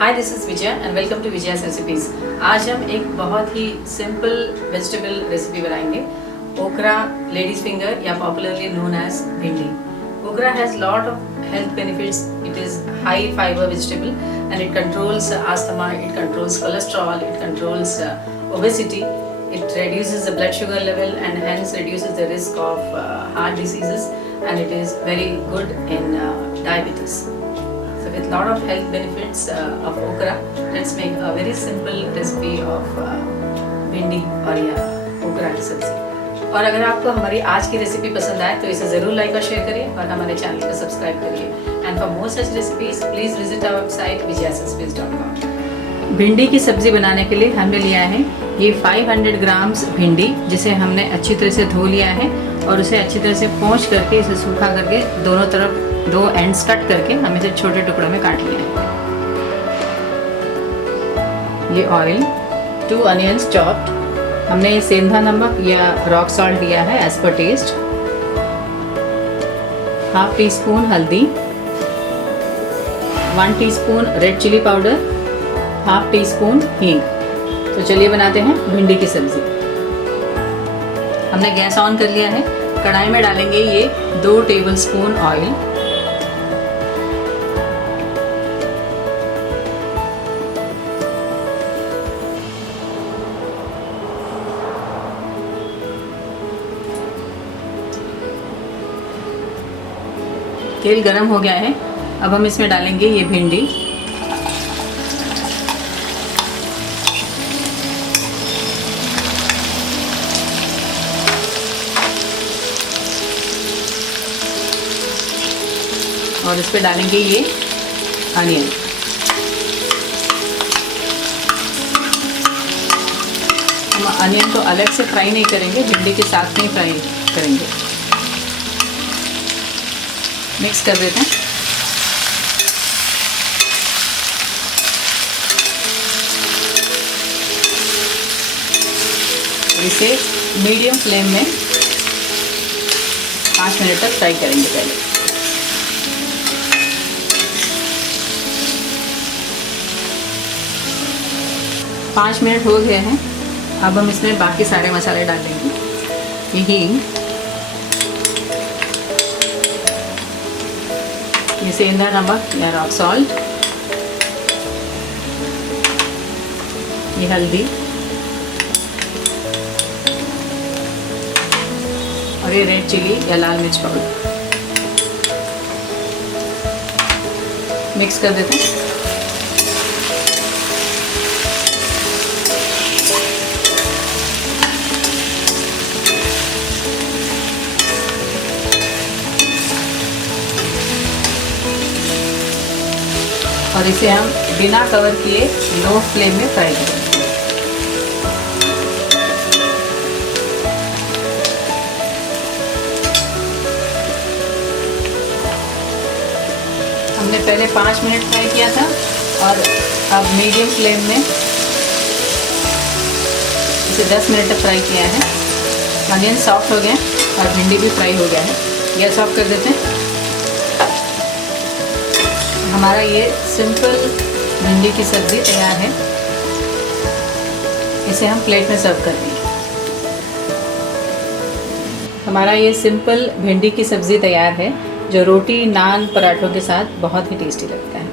Hi this is Vijay and welcome to Vijaya's recipes. आज हम एक बहुत ही सिंपल वेजिटेबल रेसिपी बनाएंगे, ओकरा लेडीज फिंगर या पॉपुलरली नोन एज भिंडी। Okra has lot of health benefits. It is high fiber vegetable and it controls asthma, it controls cholesterol, it controls obesity. It reduces the blood sugar level and hence reduces the risk of heart diseases, and it is very good in diabetes. So with lot of health benefits of okra, let's make a very simple recipe of भिंडी और या okra की सब्जी। और अगर आपको हमारी आज की रेसिपी पसंद आए तो इसे ज़रूर लाइक और शेयर करिए और हमारे चैनल को सब्सक्राइब करिए। And for more such recipes please visit our website vijayasrecipes.com। भिंडी की सब्ज़ी बनाने के लिए हमने लिया है ये 500 ग्राम्स भिंडी, जिसे हमने अच्छी तरह से धो लिया है और उसे अच्छी तरह से पोंछ करके इसे सूखा करके दोनों तरफ 2 एंड्स कट करके हम इसे छोटे टुकड़ों में काट लिया है। ये ऑयल, 2 अनियंस चॉप्ड, हमने सेंधा नमक या रॉक सॉल्ट दिया है as per test, half teaspoon हल्दी, 1 teaspoon red chilli powder, half teaspoon हींग। तो चलिए बनाते हैं भिंडी की सब्जी। हमने गैस ऑन कर लिया है। कढ़ाई में डालेंगे ये 2 टेबलस्पून ऑयल, तेल गरम हो गया है। अब हम इसमें डालेंगे ये भिंडी, और इस पे डालेंगे ये अनियन। हम अनियन को अलग से फ्राई नहीं करेंगे, भिंडी के साथ में फ्राई करेंगे। मिक्स कर देते हैं। इसे मीडियम फ्लेम में 5 मिनट तक फ्राई करेंगे पहले। पाँच मिनट हो गए हैं। अब हम इसमें बाकी सारे मसाले डालेंगे। हींग, ये सेंधा नमक या रॉक सॉल्ट, ये हल्दी और ये रेड चिली या लाल मिर्च पाउडर। मिक्स कर देते हैं। और इसे हम बिना कवर किए लो फ्लेम में फ्राई करेंगे। हमने पहले 5 मिनट फ्राई किया था और अब मीडियम फ्लेम में इसे 10 मिनट तक फ्राई किया है। अनियन सॉफ्ट हो गए और भिंडी भी फ्राई हो गया है। गैस ऑफ कर देते हैं। हमारा ये सिंपल भिंडी की सब्ज़ी तैयार है। इसे हम प्लेट में सर्व कर देंगे। हमारा ये सिंपल भिंडी की सब्ज़ी तैयार है, जो रोटी, नान, पराठों के साथ बहुत ही टेस्टी लगता है।